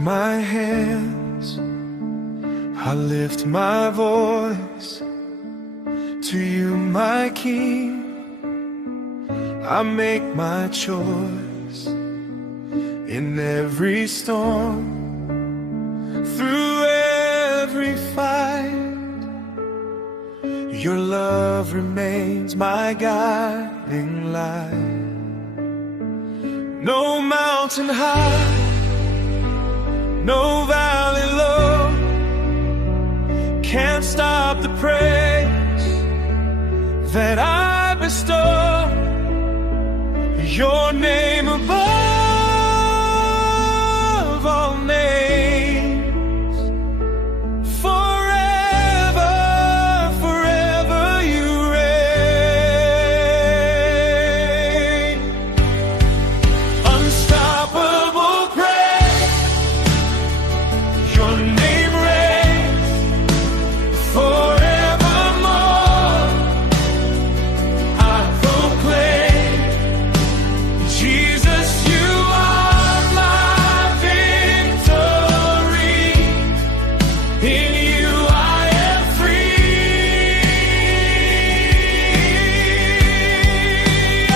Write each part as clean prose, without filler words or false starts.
my hands, I lift my voice to you, my King. I make my choice in every storm, through every fight. Your love remains my guiding light. No mountain high, no valley low, can't stop the praise that I bestow. Your name above all names, forever, forever you reign. Unstoppable praise, your name reigns forevermore. I proclaim, Jesus, you are my victory. In you I am free.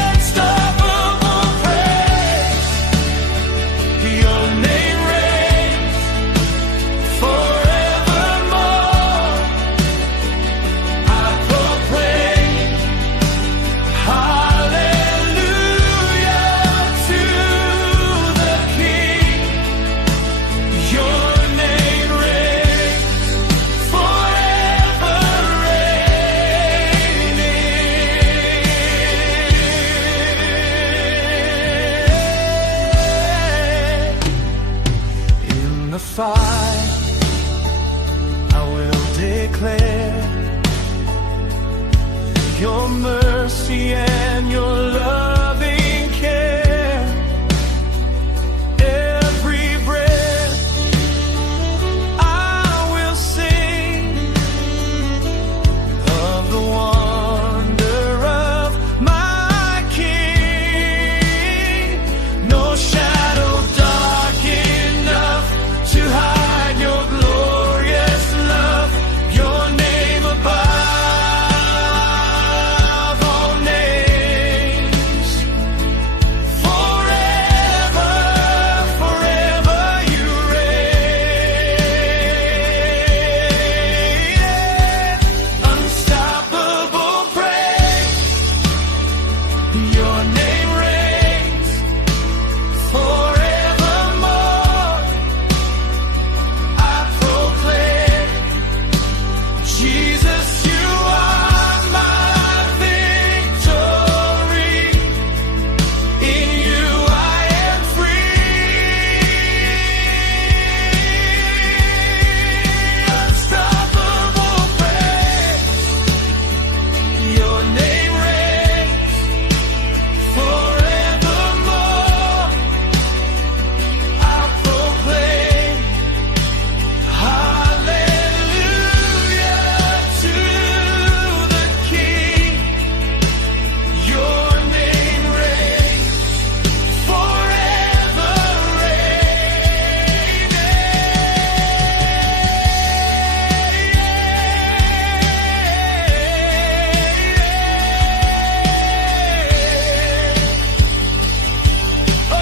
Unstoppable praise, your name reigns forevermore. I proclaim, hallelujah to the King. Your name reigns forever, reigning. In the fight, I will declare your mercy and your loving care. Every breath I will sing of the wonder of my King. No shadow dark enough to hide your glorious love. Your name above all names, forever, forever you reign. Unstoppable praise, your name reigns forevermore. I proclaim, Jesus, you are my victory. In you I am free. Unstoppable praise, your name reigns forevermore. I proclaim, hallelujah to the King. Your name reigns forever, reigning. Oh,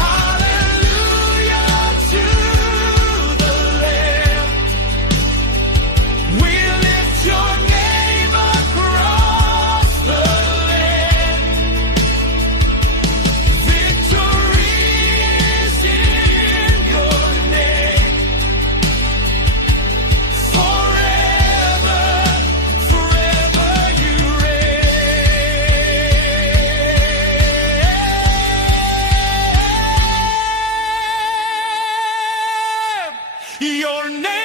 hallelujah to the Lamb. We lift your name across the land. Victory is in your name. Forever, forever you reign. Your name